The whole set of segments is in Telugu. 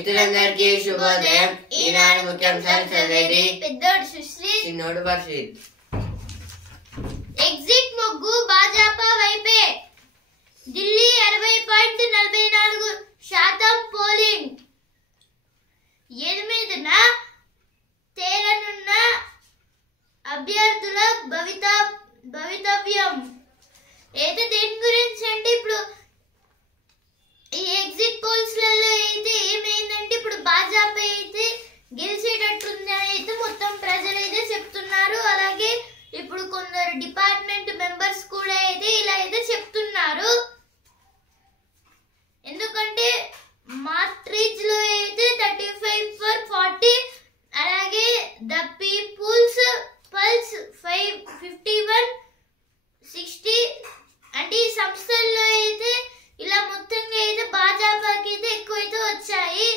మిత్రులందరికీ శుభోదయం. ఈనాడు ముఖ్యాంశాలు చదివేది పెద్దోడు సుశ్రీ, చిన్నోడు బషీర్. ఎగ్జిట్ మొగ్గు భాజపా వైపే. ఢిల్లీ 60.44% పోలింగ్. 8న తేలనున్న అభ్యర్థుల భవితవ్యం. అయితే దేని గురించి అంటే ఇప్పుడు ఈ ఎగ్జిట్ పోల్స్ లలో అయితే ఏమైందంటే ఇప్పుడు భాజపా అయితే గెలిచేటట్టుంది అయితే మొత్తం ప్రజలైతే చెప్తున్నారు. అలాగే ఇప్పుడు కొందరు డిపార్ట్మెంట్ మెంబర్స్ కూడా అయితే ఇలా అయితే చెప్తున్నారు. ఎందుకంటే మాట్రిజ్ లో అయితే 35/40, అలాగే ద పీపుల్స్ పల్స్ 51/60. అంటే ఈ సంస్థల్లో అయితే ఇలా మొత్తంగా అయితే భాజపాకి అయితే ఎక్కువైతే వచ్చాయి.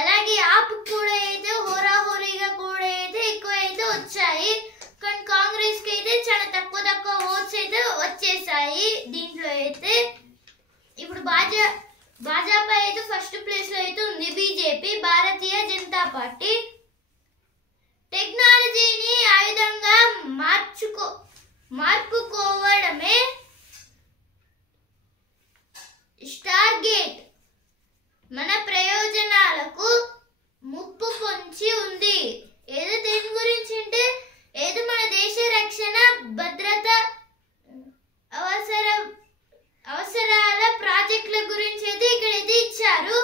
అలాగే ఆప్ కూడా అయితే హోరాహోరీగా కూడా అయితే ఎక్కువ అయితే వచ్చాయి. కానీ కాంగ్రెస్ కి అయితే చాలా తక్కువ ఓట్స్ అయితే వచ్చేసాయి. దీంట్లో అయితే ఇప్పుడు భాజపా అయితే ఫస్ట్ ప్లేస్ లో అయితే ఉంది. BJP, Bharatiya Janata party. టెక్నాలజీని ఆయుధంగా మార్పుకోవడమే స్టార్ గేట్ మన ప్రయోజనాలకు ముప్పు పొంచి ఉంది. ఏదో దేని గురించి అంటే ఏదో మన దేశ రక్షణ భద్రత అవసరాల ప్రాజెక్టుల గురించి అయితే ఇక్కడైతే ఇచ్చారు.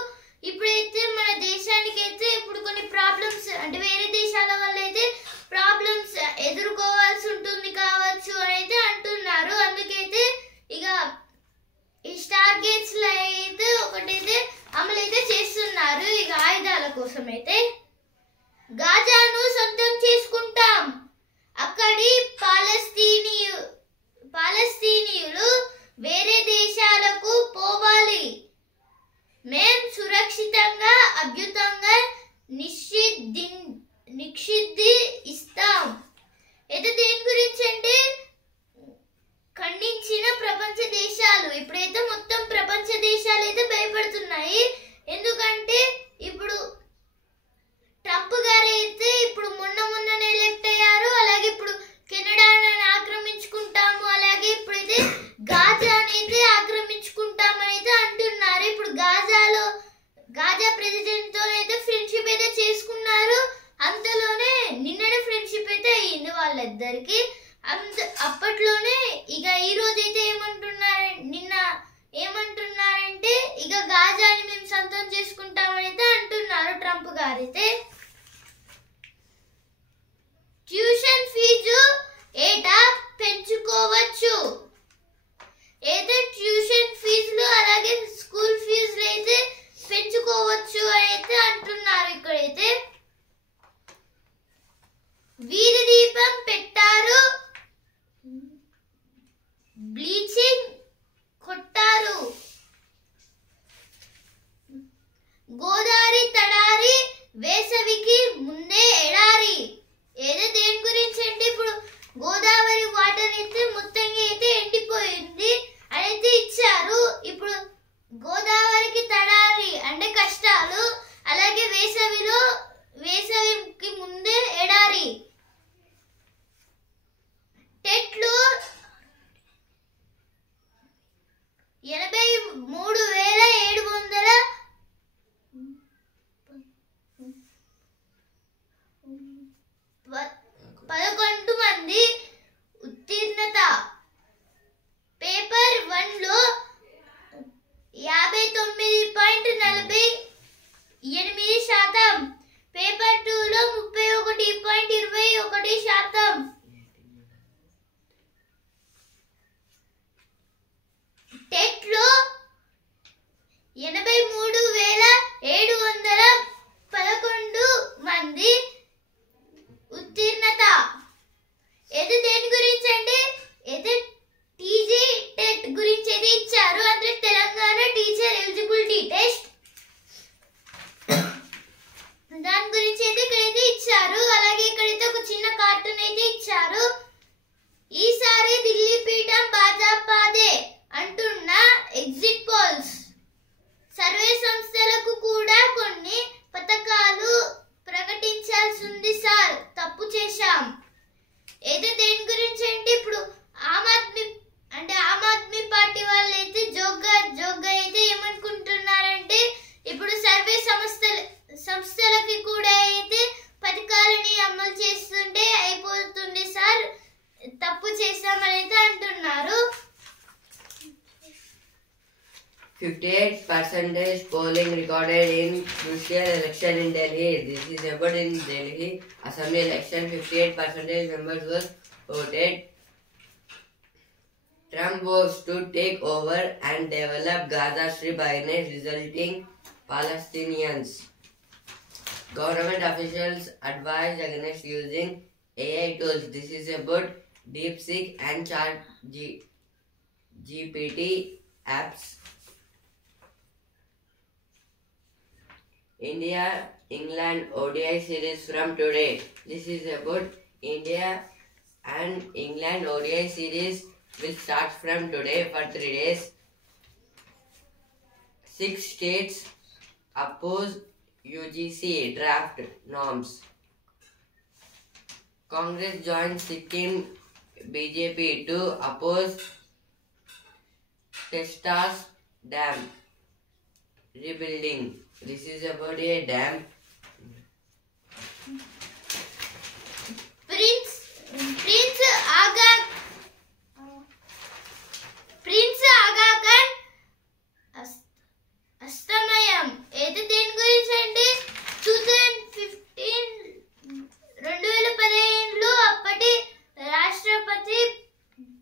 ఇప్పుడైతే మన దేశానికి అయితే ఇప్పుడు కొన్ని ప్రాబ్లమ్స్ అంటే వేరే దేశాల వల్ల అయితే ప్రాబ్లమ్స్ ఎదుర్కోవాల్సి ఉంటుంది కావచ్చు అని అయితే అంటున్నారు. అందుకైతే ఇక ఈ స్టార్ గేట్స్ లో అయితే ఒకటైతే అమలైతే చేస్తున్నారు. ఇక ఆయుధాల కోసం అయితే గాజాను సొంతం చేసుకుంటాం, అక్కడి పాలస్తీనీయులు వేరే దేశాలకు పోవాలి, మేం సురక్షితంగా అద్భుతంగా నిషిద్ధి ఇస్తాం. అయితే దేని గురించి అంటే ఖండించిన ప్రపంచ దేశాలు ఇప్పుడైతే మొత్తం ప్రపంచ దేశాలు అయితే భయపడుతున్నాయి. ఎందుకంటే ఇప్పుడు ట్రంప్ గారు అయితే ఇప్పుడు మొన్ననే ఎలక్ట్ అయ్యారు. అలాగే ఇప్పుడు కెనడాను ఆక్రమించుకుంటాము, అలాగే ఇప్పుడైతే గాజాని అయితే ఆక్రమించుకుంటామని అయితే అంటున్నారు. ఇప్పుడు గాజా ప్రెసిడెంట్ తో అయితే ఫ్రెండ్షిప్ అయితే చేసుకున్నారు. అంతలోనే నిన్ననే ఫ్రెండ్షిప్ అయితే అయ్యింది వాళ్ళిద్దరికి. అప్పట్లోనే ఇక ఈ రోజు అయితే నిన్న ఏమంటున్నారంటే ఇక గాజాని మేము సొంతం చేసుకుంటామని అయితే అంటున్నారు ట్రంప్ గారైతే. ట్యూషన్ ఫీజు ఏటా పెంచుకోవచ్చు. అయితే ట్యూషన్ ఫీజులు అలాగే స్కూల్ ఫీజులు అయితే పెంచుకోవచ్చు అని అయితే అంటున్నారు. ఇక్కడైతే వీధి దీపం పెట్టారు, బ్లీచింగ్ కొట్టారు, గోదావరి తడారి వేసవి 58% polling recorded in crucial election in Delhi. This is about in Delhi Assembly election. 58% members were voted. Trump vows to take over and develop Gaza Strip against resulting Palestinians. Government officials advised against using AI tools. This is about DeepSeek and ChatGPT apps. India England ODI series from today. This is about India and England ODI series will start from today for 3 days. 6 states oppose UGC draft norms. Congress joins Sikkim BJP to oppose Testas Dam rebuilding. This is about a dam. Prince Aga Khan అస్తమయం అయితే దేని గురించి అంటే 2015లో అప్పటి రాష్ట్రపతి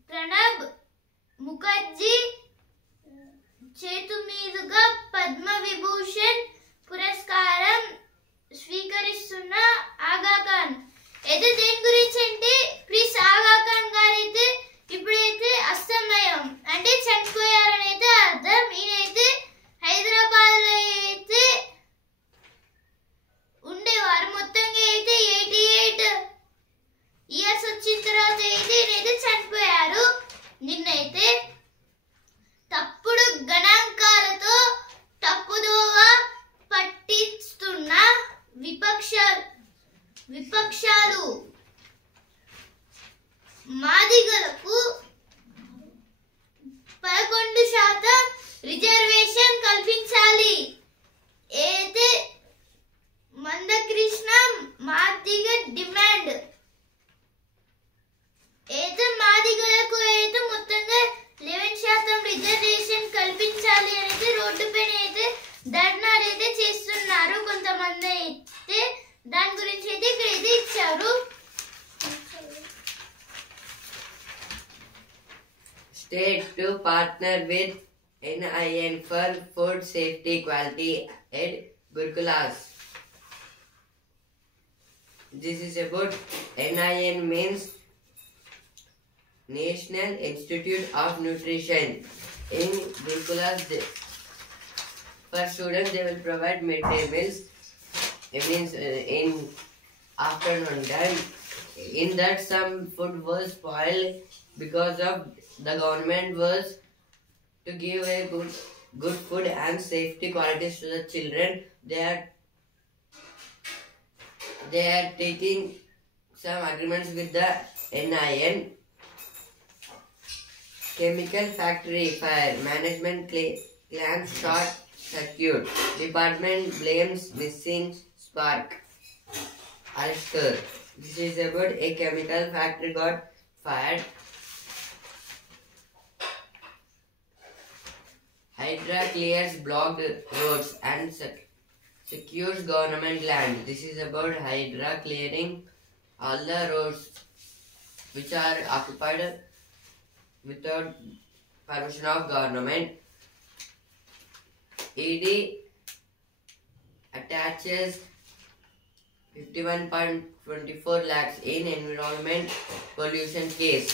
ప్రణబ్ ముఖర్జీ చేతు మీదుగా పద్మ విభూషణ్ పురస్కారం స్వీకరిస్తున్న ఆగా ఖాన్ అయితే దేని గురించి అంటే ప్లీజ్ ఆగా ఖాన్ గారైతే ఇప్పుడైతే అస్తమయం అంటే చనిపోయారని అయితే అర్థం. ఈయనైతే హైదరాబాద్ లో అయితే ఉండేవారు. మొత్తంగా అయితే 88 ఇయర్స్ వచ్చిన తర్వాత అయితే ఈయనైతే చనిపోయారు. నిన్నైతే తప్పుడు గణాంకాలతో తప్పుదోవ పట్టిస్తున్న విపక్షాలు మాదిగలకు 11% రిజర్వేషన్ కల్పించాలి. అయితే మందకృష్ణ మాదిగ డిమాండ్ అయితే మాదిగలకు అయితే మొత్తంగా 11% రిజర్వేషన్ కల్పించాలి అనేది రోడ్డు పైన అయితే ధర్నాలు అయితే చేస్తున్నారు. కొంతమంది అయితే దాని గురించి అయితే ఇక్కడ అయితే ఇచ్చారు. State to partner with NIN for food safety quality at Gurukulas. This is about NIN means National Institute of Nutrition. In Gurukulas, for students they will provide midday meals. It means in afternoon time. In that some food was spoiled because of the government was to give a good food and safety qualities to the children. They are taking some agreements with the NIN. Chemical factory fire. Management claims short circuit. Department blames missing spark. Arrested. This is about a chemical factory got fired. Hydra clears blocked roads and secures government land. This is about Hydra clearing all the roads which are occupied without permission of government. ED attaches 51.24 lakhs in environment pollution case.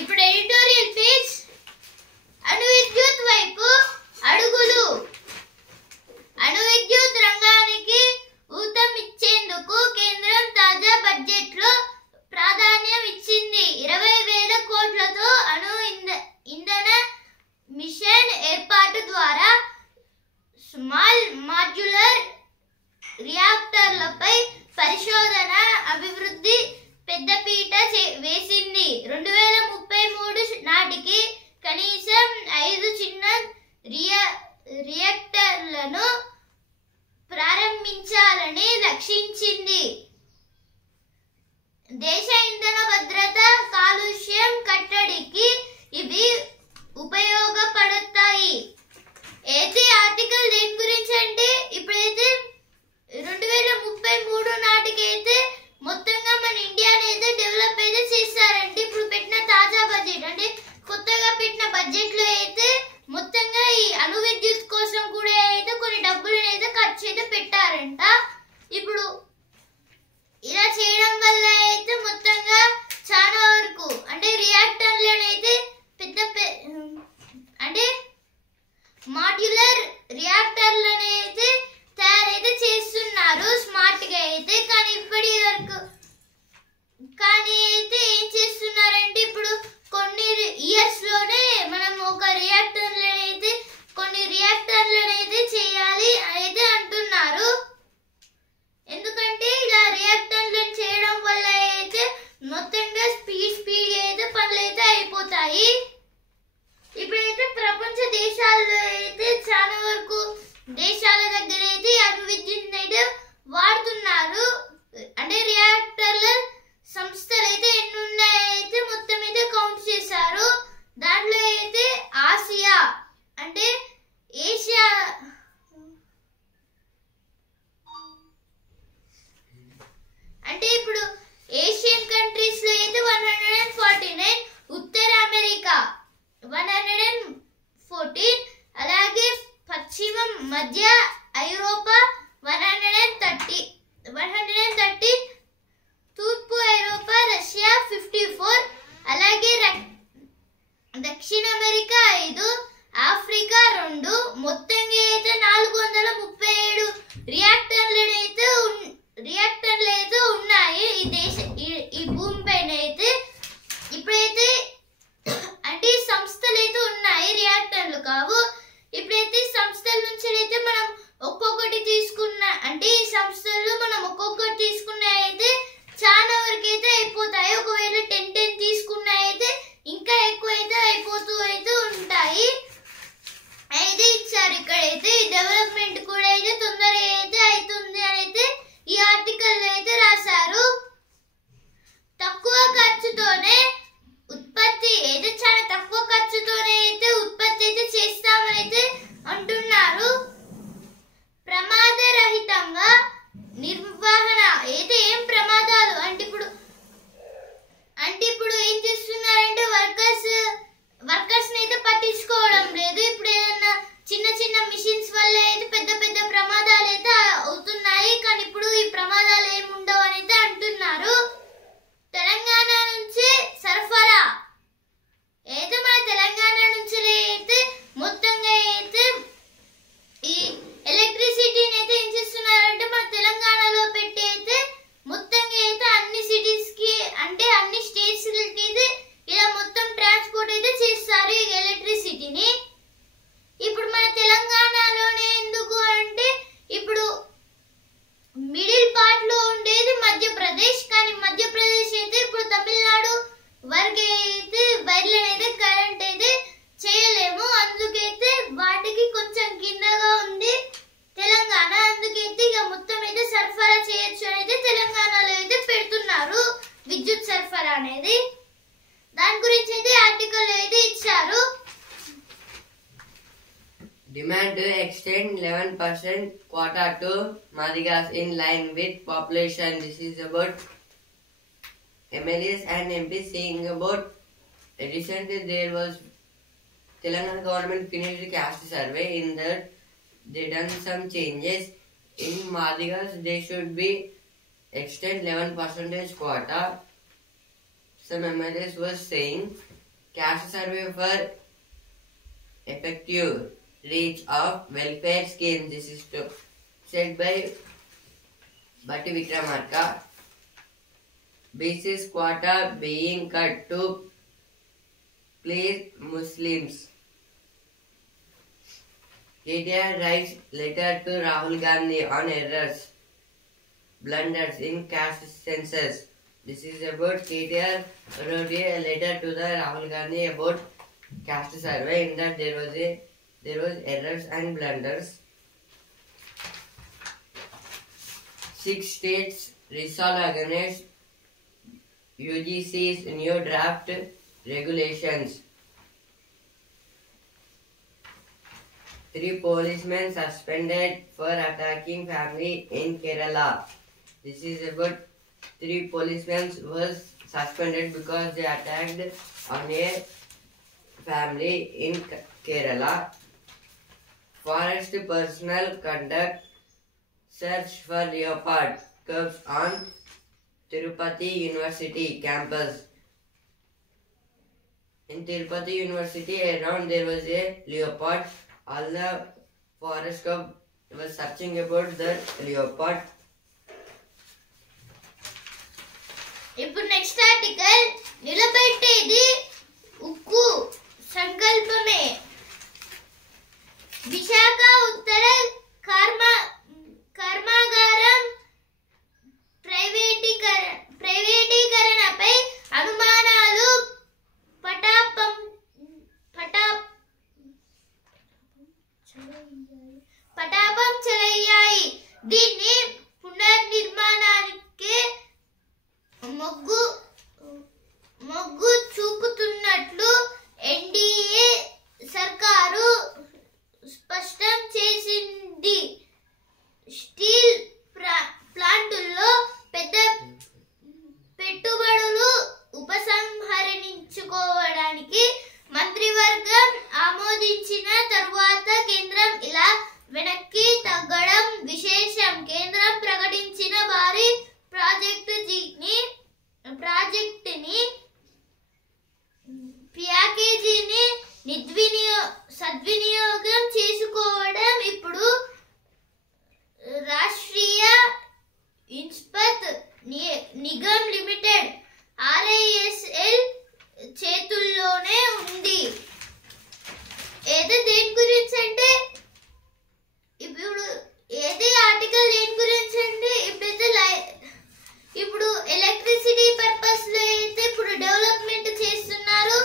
ఇప్పుడు ఎడిటోరియల్ పేజ్ అణు విద్యుత్ వైపు అడుగులు. అణు విద్యుత్ రంగానికి ఊతమిచ్చేందుకు కేంద్రం తాజా బడ్జెట్ లో ప్రాధాన్యం ఇచ్చింది. 20,000 కోట్లతో అణు ఇంధన మిషన్ ఏర్పాటు ద్వారా స్మాల్ మాడ్యులర్ రియాక్టర్లపై పరిశోధన అభివృద్ధి పెద్దపీట వేసింది. 2033 నాటికి కనీసం 5 చిన్న రియాక్టర్లను ప్రారంభించాలని లక్ష్యించింది. దేశ ఇంధన భద్రత, కాలుష్యం కట్టడికి ఇవి ఉపయోగపడతాయి. అయితే ఆర్టికల్ దేని గురించి అంటే ఇప్పుడైతే 2033 నాటికి అయితే మొత్తంగా మన ఇండియాని అయితే డెవలప్ అయితే చేస్తారంటే ఇప్పుడు పెట్టిన తాజా బడ్జెట్ అంటే కొత్తగా పెట్టిన బడ్జెట్ లో అయితే మొత్తంగా ఈ అణు విద్యుత్ కోసం కూడా అయితే కొన్ని డబ్బులను అయితే ఖర్చు అయితే పెట్టారంట. ఇప్పుడు ఇలా చేయడం వల్ల అయితే మొత్తంగా చాలా వరకు అంటే రియాక్టర్లను అయితే అంటే మాడ్యులర్ రియాక్టర్లను అయితే తయారైతే చేస్తున్నారు స్మార్ట్ గా అయితే. కానీ ఇప్పటి వరకు అయితే ఏం చేస్తున్నారంటే ఇప్పుడు కొన్ని ఇయర్స్ లోనే మనం ఒక కొన్ని రియాక్టర్లను అయితే చేయాలి అయితే అంటున్నారు. ఎందుకంటే ఇలా రియాక్టర్లను చేయడం వల్ల అయితే మొత్తంగా స్పీడ్ అయితే పనులు అయితే అయిపోతాయి. ఇప్పుడైతే ప్రపంచ దేశాల్లో అయితే చాలా వరకు దేశాల దగ్గర అయితే అణు విద్యుత్ అయితే వాడుతున్నారు. అంటే రియాక్టర్ల సంస్థలు అయితే ఎన్ని ఉన్నాయైతే మొత్తం అయితే కౌంట్ చేశారు. దాంట్లో అయితే ఏషియా అంటే ఇప్పుడు ఏషియన్ కంట్రీస్ లో అయితే 149, ఉత్తర అమెరికా 114, అలాగే పశ్చిమ మధ్య ఐరోపా 130, తూర్పు ఐరోపా రష్యా 54, అలాగే దక్షిణ అమెరికా 5, ఆఫ్రికా 2, మొత్తంగా అయితే 437 రియాక్టర్లు అయితే ఉన్నాయి ఈ భూమి పైన అయితే. ఇప్పుడైతే అంటే సంస్థలు అయితే ఉన్నాయి, రియాక్టర్లు కావు. ఇప్పుడైతే సంస్థల నుంచి అయితే మనం ఒక్కొక్కటి తీసుకున్న అంటే ఈ సంస్థలు మనం ఒక్కొక్కటి తీసుకున్న అయితే చాలా వరకు అయితే అయిపోతాయి. ఒకవేళ 10 తీసుకున్న అయితే ఇంకా ఎక్కువ అయితే అయిపోతూ అయితే ఉంటాయి. అయితే ఇచ్చారు ఇక్కడైతే ఈ డెవలప్మెంట్ కూడా అయితే తొందరగా అయితే అవుతుంది అని అయితే ఈ ఆర్టికల్ అయితే రాశారు. తక్కువ ఖర్చుతోనే ఉత్పత్తి అయితే చాలా తక్కువ ఖర్చుతోనే అయితే ఉత్పత్తి అయితే చేస్తామని అయితే అంటున్నారు. ప్రమాదరహితంగా నిర్వహణ అయితే ఏం ప్రమాదాలు అంటే ఇప్పుడు ఏం చేస్తున్నారంటే వర్కర్స్ అయితే పట్టించుకోవడం లేదు. ఇప్పుడు ఏదన్నా చిన్న మిషన్స్ వల్ల అయితే పెద్ద ప్రమాదాలు అయితే అవుతున్నాయి. కానీ ఇప్పుడు ఈ ప్రమాదాలు ఏమి ఉండవు అని అయితే అంటున్నారు. తెలంగాణ నుంచి సరఫరా అయితే మన తెలంగాణ నుంచి అయితే మొత్తంగా అయితే ఈ ఎలక్ట్రిసిటీని అయితే ఏం చేస్తున్నారంటే మన తెలంగాణలో పెట్టి అయితే మొత్తంగా అయితే అన్ని సిటీస్ కి అంటే అన్ని స్టేట్స్ కి అయితే ఇలా మొత్తం ట్రాన్స్పోర్ట్ అయితే చేస్తారు ఈ ఎలక్ట్రిసిటీని. ఇప్పుడు మన తెలంగాణలోనే ఎందుకు అంటే ఇప్పుడు మిడిల్ పార్ట్ లో ఉండేది మధ్యప్రదేశ్. కానీ మధ్యప్రదేశ్ అయితే ఇప్పుడు తమిళనాడు వరకు అయితే వైర్లను అయితే కరెంట్ అయితే చేయలేము. అందుకైతే వాటికి కొంచెం కిందగా ఉంది తెలంగాణ. అందుకైతే ఇక మొత్తం అయితే సరఫరా చేయొచ్చు అనేది తెలంగాణలో అయితే పెడుతున్నారు విద్యుత్ సరఫరా అనేది. దాని గురించి అయితే ఆర్టికల్ అయితే ఇచ్చారు. Demand to extend 11% quota to Madigas in line with population. This is about MLAs and MPs saying about recently there was Telangana government finished caste survey. In that they done some changes in Madigas. They should be extend 11% quota. Some MLAs was saying caste survey for effective reach of welfare scheme. This is said by Bhatti Vikramarka. BC's quota being cut to please Muslims. KTR writes letter to Rahul Gandhi on errors, blunders in caste census. This is about KTR wrote a letter to the Rahul Gandhi about caste survey. In that there was errors and blunders. 6 states resolve against UGC's new draft regulations. 3 policemen suspended for attacking family in Kerala. This is about 3 policemen was suspended because they attacked on a family in Kerala. Forest personnel conduct search for leopard cubs on Tirupati University campus. In Tirupati University around there was a leopard. All the forest cub was searching about the leopard. ఇప్పుడు నెక్స్ట్ ఆర్టికల్ నిలబెట్టేది ఉక్కు సంకల్పమే. విశాఖ ఉత్తర కర్మాగారం ప్రైవేటీకరణపై అనుమానాలు పటాపం చెలయ్యాయి. దీన్ని పునర్నిర్మాణానికి మొగ్గు చూపుతున్నట్లు ఎన్డీఏ సర్కారు స్పష్టం చేసింది. స్టీల్ ప్లాంటుల్లో పెద్ద పెట్టుబడులు ఉపసంహరించుకోవడానికి మంత్రివర్గం ఆమోదించిన తరువాత కేంద్రం ఇలా వెనక్కి తగ్గడం విశేషం. కేంద్రం ప్రకటించిన భారీ ప్యాకేజీని సద్వినియోగం చేసుకోవడం ఇప్పుడు రాష్ట్రీయ ఇస్పాత్ నిగమ్ లిమిటెడ్ RISL చేతుల్లోనే ఉంది. ఏదో దేని గురించి అంటే ఇప్పుడు ఏది ఆర్టికల్ దేని గురించి అంటే ఇప్పుడు ఎలక్ట్రిసిటీ పర్పస్ లో అయితే ఇప్పుడు డెవలప్మెంట్ చేస్తున్నారు.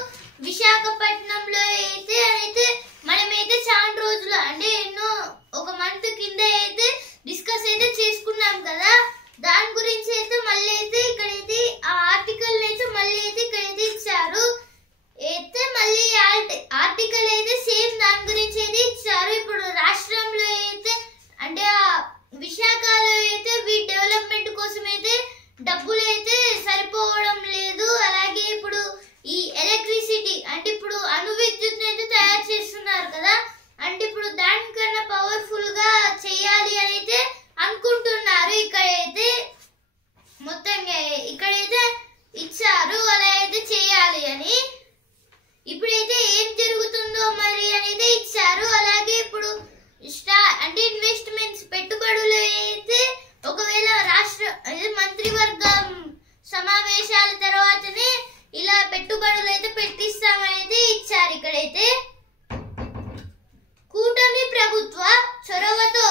విశాఖపట్నంలో అయితే మనమైతే చాలా రోజులు అంటే ఒక మంత్ కింద అయితే డిస్కస్ అయితే చేసుకున్నాం కదా. దాని గురించి అయితే మళ్ళీ అయితే ఇక్కడైతే ఆ ఆర్టికల్ అయితే మళ్ళీ అయితే ఇక్కడైతే ఇచ్చారు. అయితే మళ్ళీ ఆర్టికల్ అయితే సేమ్ దాని గురించి అయితే ఇచ్చారు. ఇప్పుడు రాష్ట్రంలో అయితే అంటే విశాఖలో అయితే డెవలప్మెంట్ కోసం అయితే డబ్బులు అయితే సరిపోవడం లేదు. అలాగే ఇప్పుడు ఈ ఎలక్ట్రిసిటీ అంటే ఇప్పుడు అణు విద్యుత్ అయితే తయారు చేస్తున్నారు కదా. అంటే ఇప్పుడు దానికన్నా పవర్ఫుల్ గా చేయాలి అని అయితే అనుకుంటున్నారు. ఇక్కడైతే మొత్తంగా ఇక్కడైతే ఇచ్చారు అలా అయితే చేయాలి అని. ఇప్పుడైతే ఏం జరుగుతుందో మరి అనేది ఇచ్చారు. అలాగే ఇప్పుడు అంటే ఇన్వెస్ట్మెంట్స్ పెట్టుబడులు అయితే ఒకవేళ మంత్రివర్గం సమావేశాల తర్వాతనే ఇలా పెట్టుబడులు అయితే పెట్టిస్తామని అయితే ఇచ్చారు. ఇక్కడైతే కూటమి ప్రభుత్వ చొరవతో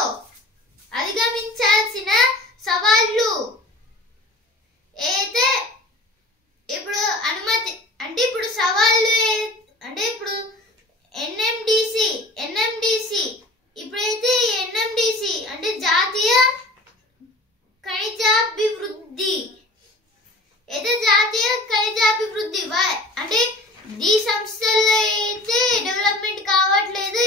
అధిగమించాల్సిన సవాళ్లు అయితే ఇప్పుడు అనుమతి అంటే ఇప్పుడు సవాళ్లు అంటే ఇప్పుడు ఎన్ఎండిసి ఇప్పుడైతే ఎన్ఎండిసి అంటే జాతీయ ఖనిజాభివృద్ధి అంటే ఈ సంస్థల్లో అయితే డెవలప్మెంట్ కావట్లేదు.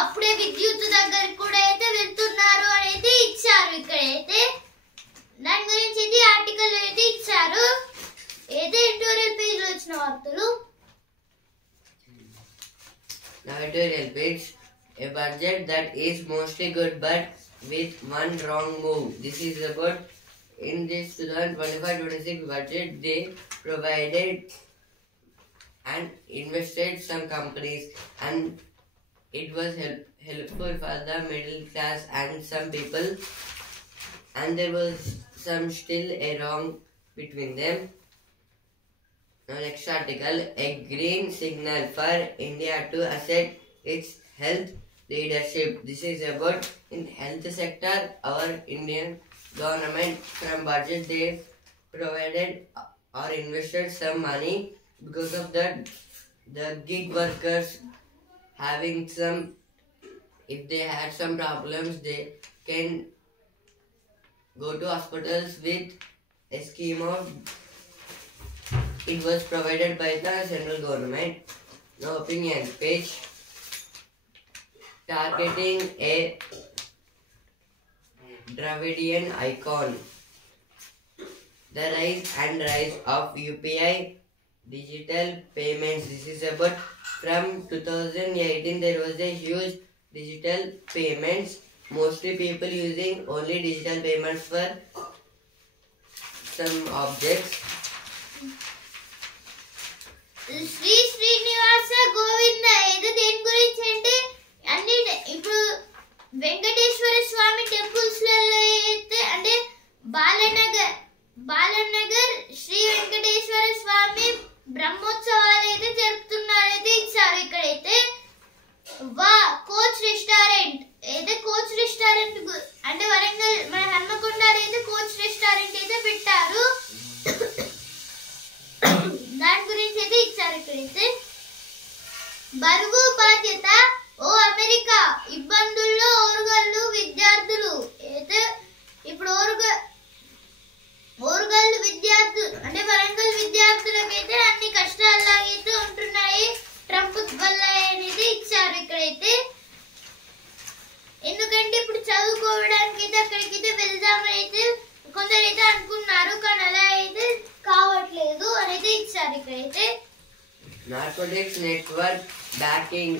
అప్పుడే విద్యుత్ దగ్గరికి కూడా అయితే వెళ్తున్నారు అని అయితే ఇచ్చారు. ఇక్కడైతే దాని గురించి అయితే ఆర్టికల్ అయితే ఇచ్చారు. ఏదో ఎడిటోరియల్ పేజ్ లో వచ్చిన వార్తలు. Now editorial page, a budget that is mostly good but with one wrong move. This is about in this 2025-26 budget they provided and invested some companies and it was helpful for the middle class and some people and there was some still a wrong between them. Now next article, a green signal for India to assert its health leadership. This is about in health sector our Indian government from budget they provided or invested some money because of that the gig workers having some if they had some problems they can go to hospitals with a scheme of it was provided by the central government. Now opinion page. targeting a Dravidian icon. The rise of UPI digital payments. This is about from 2018 there was a huge digital payments. Mostly people using only digital payments for some objects. Shri Srinivasa Govinda ఏదో దేని గురించి అంటే అన్ని ఇప్పుడు వెంకటేశ్వర స్వామి టెంపుల్స్ లలో అయితే అంటే బాలనగర్ శ్రీ వెంకటేశ్వర స్వామి బ్రహ్మోత్సవాలు అయితే జరుపుతున్నారైతే ఇచ్చారు. ఇక్కడైతే కోచ్ రెస్టారెంట్ అయితే కోచ్ రెస్టారెంట్ అంటే వరంగల్ మన హన్మకొండలో అయితే కోచ్ రెస్టారెంట్ అయితే పెట్టారు. దాని గురించి అయితే ఇచ్చారు. ఇక్కడైతే బరువు బాధ్యత ఓ అమెరికా ఇబ్బందుల్లో ఓరుగల్లు విద్యార్థులు అయితే ఇప్పుడు ఓరుగల్లు విద్యార్థులు అంటే వరంగల్ విద్యార్థులకైతే అన్ని కష్టాలైతే ఉంటున్నాయి ట్రంప్ వల్ల అనేది ఇచ్చారు. ఇక్కడైతే ఎందుకంటే ఇప్పుడు చదువుకోవడానికి అయితే అక్కడికైతే వెళ్దామని అయితే కొందరైతే అనుకున్నారు కానీ అలా అయితే కావట్లేదు అనేది ఇచ్చారు. ఇక్కడైతే Narcotics network backing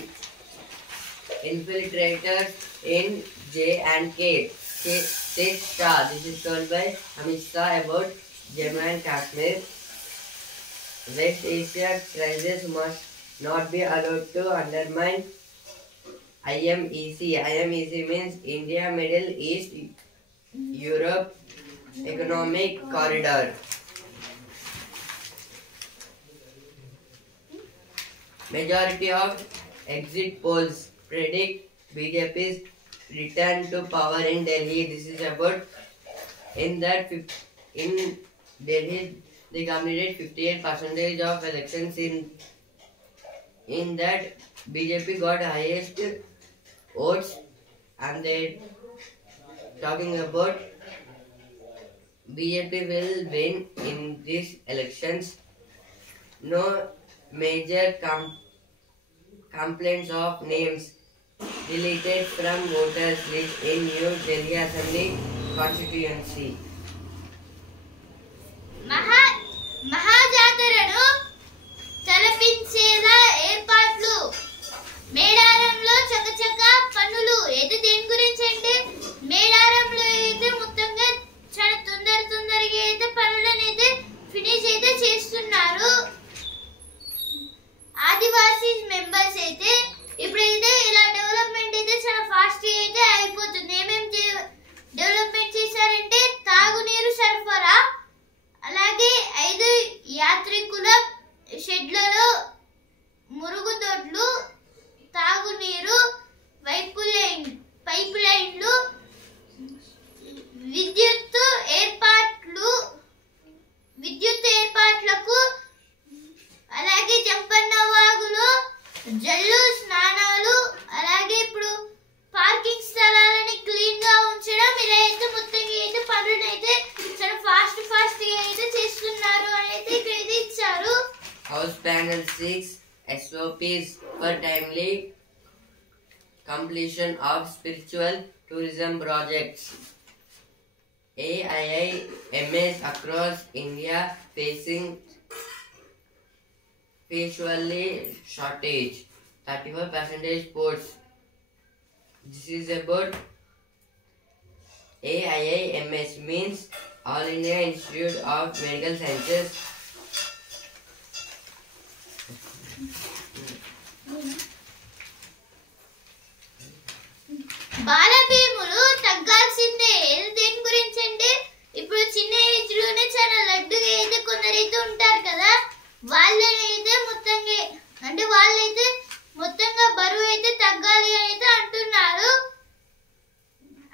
infiltrators in J&K state Shah. This is told by Amit Shah about Jammu and Kashmir. West Asia crisis must not be allowed to undermine IMEC. IMEC means India, Middle East, Europe Economic Corridor. Majority of exit polls predict BJP's return to power in Delhi. This is about in Delhi they completed 58% of elections. In that BJP got highest votes and they talking about BJP will win in these elections. No major complaints of names deleted from voters list in New Delhi Assembly constituency. మహాజాతరను తలపించేలా ఏర్పాట్లు మేడారంలో చకచక పనులు ఏదో దేని గురించి అంటే మేడారంలో అయితే మొత్తంగా చాలా తొందరగా అయితే పనులను అయితే ఫినిష్ అయితే చేస్తున్నారు. ఆదివాసీ మెంబర్స్ అయితే ఇప్పుడైతే ఇలా డెవలప్మెంట్ అయితే చాలా ఫాస్ట్ అయితే అయిపోతుంది. ఏమేమి డెవలప్మెంట్ చేశారంటే తాగునీరు సరఫరా, అలాగే 5 యాత్రికుల షెడ్లలో మురుగుదొడ్లు, తాగునీరు పైప్ లైన్లు, విద్యుత్ ఏర్పాట్లకు, అలాగే జంపన్న వాగులో జల్లు స్నానాలు, అలాగే ఇప్పుడు పార్కింగ్ స్థలాలని క్లీన్ గా ఉంచడం, ఇలా అయితే మొత్తం అయితే పనులను అయితే చాలా ఫాస్ట్ అయితే చేస్తున్నారు అని అయితే ఇక్కడైతే ఇచ్చారు. House Panel 6 SOPs for timely completion of spiritual tourism projects. AIIMS across India facing spiritually shortage, 34% sports. This is about AIIMS means All India Institute of Medical Sciences. బాలభీములు తగ్గాల్సిందే. దేని గురించి అంటే ఇప్పుడు చిన్న ఏజ్ లోనే చాలా లడ్డుగా అయితే కొందరైతే ఉంటారు కదా, వాళ్ళైతే మొత్తంగా బరువు అయితే తగ్గాలి అని అయితే అంటున్నారు.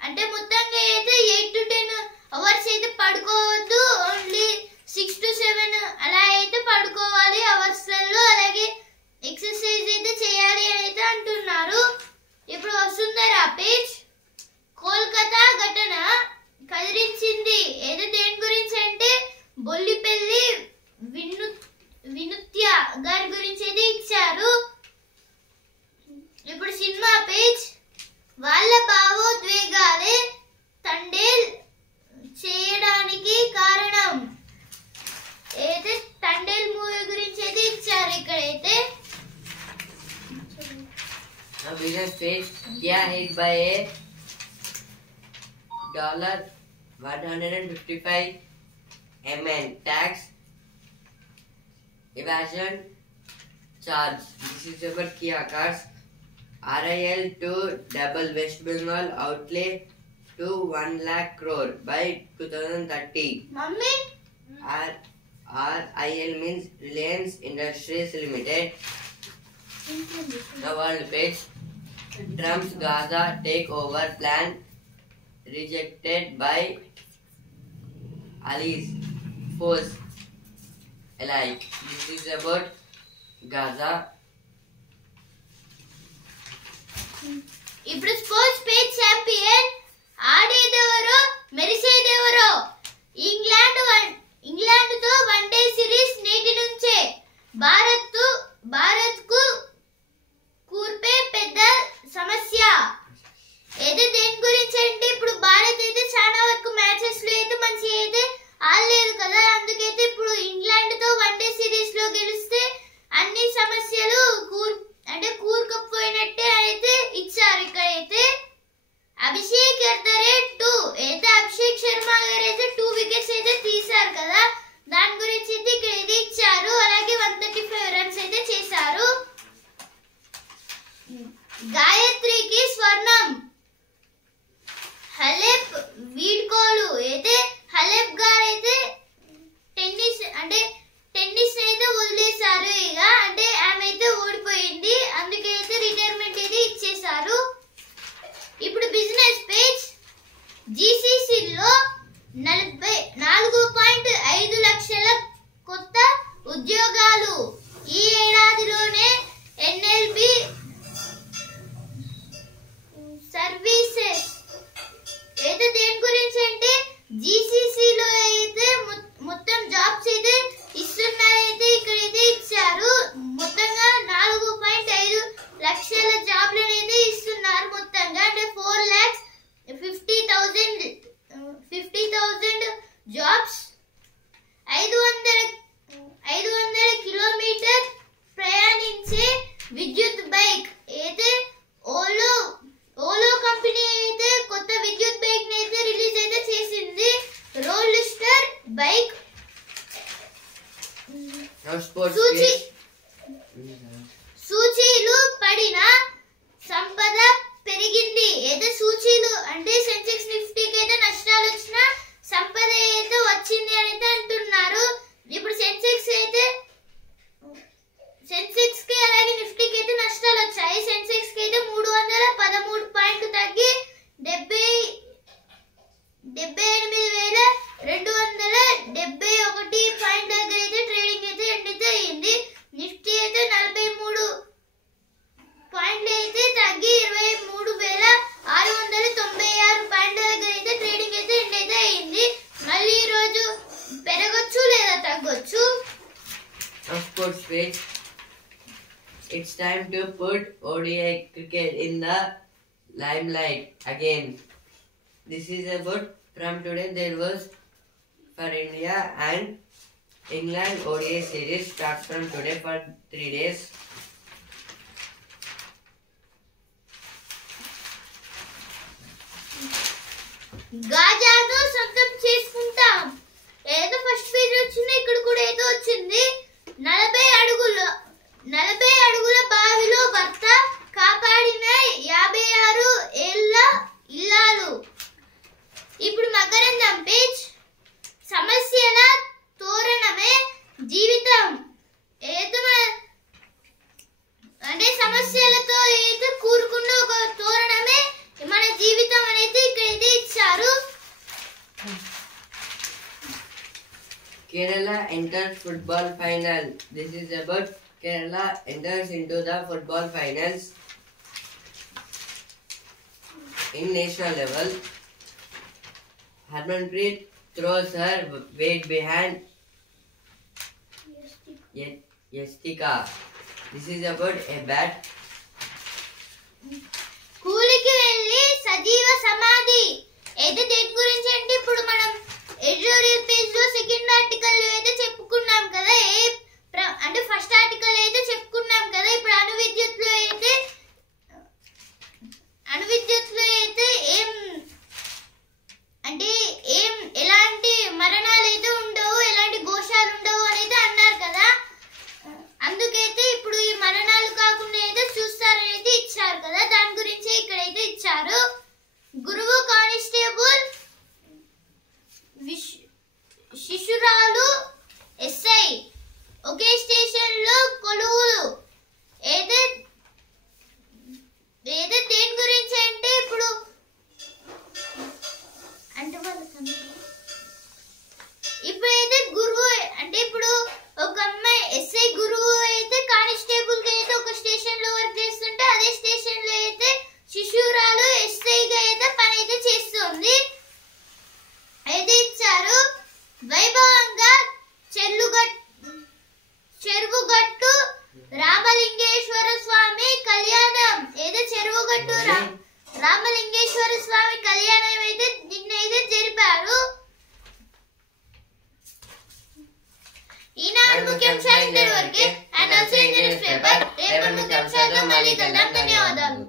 అంటే మొత్తంగా అయితే 8 to 10 అవర్స్ అయితే పడుకోవద్దు, ఓన్లీ 6 to 7 అలా అయితే పడుకోవాలి అవర్స్లలో, అలాగే ఎక్సర్సైజ్ అయితే చేయాలి అని అయితే అంటున్నారు. ఇప్పుడు వస్తుందరా పేజ్. కోల్కతా ఘటన కదిలించింది. ఏదో దేని గురించి అంటే బొల్లిపల్లి వినుత్య గారి గురించి అయితే ఇచ్చారు. ఇప్పుడు సినిమా పేజ్. వాళ్ళ భావోద్వేగాలే తండేల్ చేయడానికి కారణం. అయితే తండేల్ మూవీ గురించి అయితే ఇచ్చారు ఇక్కడైతే. A business page Kia hit by a $155 MN tax evasion charge. This is about Kia cars. RIL to double West Bengal outlay to 1 lakh crore by 2030. Mummy RIL means Reliance Industries Limited. The world page. Trump's Gaza takeover plan rejected by allies force alike. This is about Gaza. ఇప్పుడు స్పోర్ట్స్ పేజ్ ఛాంపియన్ ఆడేదెవరో మెరిసేదెవరో. ఇంగ్లాండ్ తో వన్డే సిరీస్ నేటి నుంచే. భారత్ కు కూర్పే పెద్ద సమస్య. అయితే దేని గురించి అంటే ఇప్పుడు భారత్ అయితే చాలా వరకు మ్యాచెస్ లో అయితే మంచి అయితే ఆడలేదు కదా, అందుకైతే ఇప్పుడు ఇంగ్లాండ్ తో వన్డే సిరీస్ లో గెలిస్తే అన్ని సమస్యలు కూరుకుపోయినట్టే అయితే ఇచ్చారు ఇక్కడైతే. అభిషేక్ ఎట్ ద రేట్ 2 అయితే అభిషేక్ శర్మ గారు అయితే 2 వికెట్స్ అయితే తీశారు కదా, దాని గురించి అయితే ఇక్కడ ఇది ఇచ్చారు. అలాగే 135 రన్స్ అయితే చేశారు. గాయత్రికి స్వర్ణం. హలెప్ వీడ్కోలు. అయితే హలెప్ గారు అయితే టెన్నిస్ అయితే వదిలేశారు. ఇక అంటే ఆమె అయితే ఓడిపోయింది, అందుకే అయితే రిటైర్మెంట్ అయితే ఇచ్చేశారు. ఇప్పుడు బిజినెస్ పేజ్. జీసీసీలో 4.5 లక్షల కొత్త ఉద్యోగాలు. ఈ ఏడాదిలోనే ఎన్ఎల్బి సర్వీసెస్. అయితే దేని గురించి అంటే జీసీసీలో అయితే మొత్తం జాబ్స్ అయితే ఇస్తున్నారైతే ఇక్కడైతే ఇచ్చారు. మొత్తంగా 4.5 లక్షల జాబ్లను అయితే ఇస్తున్నారు. మొత్తంగా అంటే 4,50,000 జాబ్స్. 500 కిలోమీటర్ ప్రయాణించే విద్యుత్ బైక్. అయితే ఓలో కంపెనీ అయితే కొత్త విద్యుత్ బైక్ ని అయితే రిలీజ్ అయితే చేసింది. రోల్స్టర్ బైక్. సూచీలు పడిన సంపద పెరిగింది. అయితే సూచీలు అంటే సెన్సెక్స్ నిఫ్టీకి అయితే నష్టాలు వచ్చిన సంపద అయితే వచ్చింది అని అయితే అంటున్నారు. ఇప్పుడు సెన్సెక్స్ కి అలాగే నిఫ్టీకి అయితే నష్టాలు వచ్చాయి. సెన్సెక్స్ కి అయితే 313 పాయింట్లు తగ్గి 78,271 పాయింట్ దగ్గర అయితే ట్రేడింగ్ అయితే ఎండ్ అయితే అయింది. నిఫ్టీ అయితే 43 పాయింట్లు అయితే తగ్గి 23,696 పాయింట్ల దగ్గర అయితే ట్రేడింగ్ అయితే ఎండ్ అయితే అయింది. మళ్ళీ ఈ రోజు పెరగొచ్చు లేదా తగ్గొచ్చు. Sports page. It's time to put ODI cricket in the limelight again. This is about from today there was for India and England ODI series starts from today for 3 days. గాజాను సొంతం చేసుకుంటాం. ఏదో ఫస్ట్ పేజ్ వచ్చింది, ఇక్కడ కూడా ఏదో వచ్చింది. 40 అడుగుల బావిలో భర్త కాపాడిన 56 ఏళ్ల ఇల్లాలు. ఇప్పుడు మకరందం పేజ్. సమస్యల తోరణమే జీవితం. అంటే సమస్యలతో అయితే కూరుకున్న ఒక తోరణమే మన జీవితం అనేది ఇక్కడైతే ఇచ్చారు. Kerala enters football final. This is about Kerala enters into the football finals in national level. Harmanpreet throws her weight behind Yastika. This is about a bat. కూలికి వెళ్ళి గురువు కానిస్టేబుల్, శిశురాలు ఎస్ఐ ఒకే స్టేషన్ లో కొలువులు. అయితే దేని గురించి అంటే ఇప్పుడు ఇప్పుడైతే గురువు అంటే ఇప్పుడు ఒక అమ్మాయి ఎస్ఐ గురువు అయితే కానిస్టేబుల్ గా అయితే ఒక స్టేషన్ లో వర్క్ చేస్తుంటే అదే స్టేషన్ లో అయితే శిశురాలు ఎస్ఐ గా అయితే పని అయితే చేస్తుంది. అయితే ఇచ్చారు వైభవంగా చెరువుగట్టు రామలింగేశ్వర స్వామి కళ్యాణం. ఏదో చెరువుగట్టు రామలింగేశ్వర స్వామి కళ్యాణం అయితే నిన్నైతే జరిపారు. ఈనాడు ముఖ్యాంశాలు ఇంతవరకే. And also in the news paper. రేపటి ముఖ్యాంశాలతో మళ్ళీ కలుద్దాం. ధన్యవాదాలు.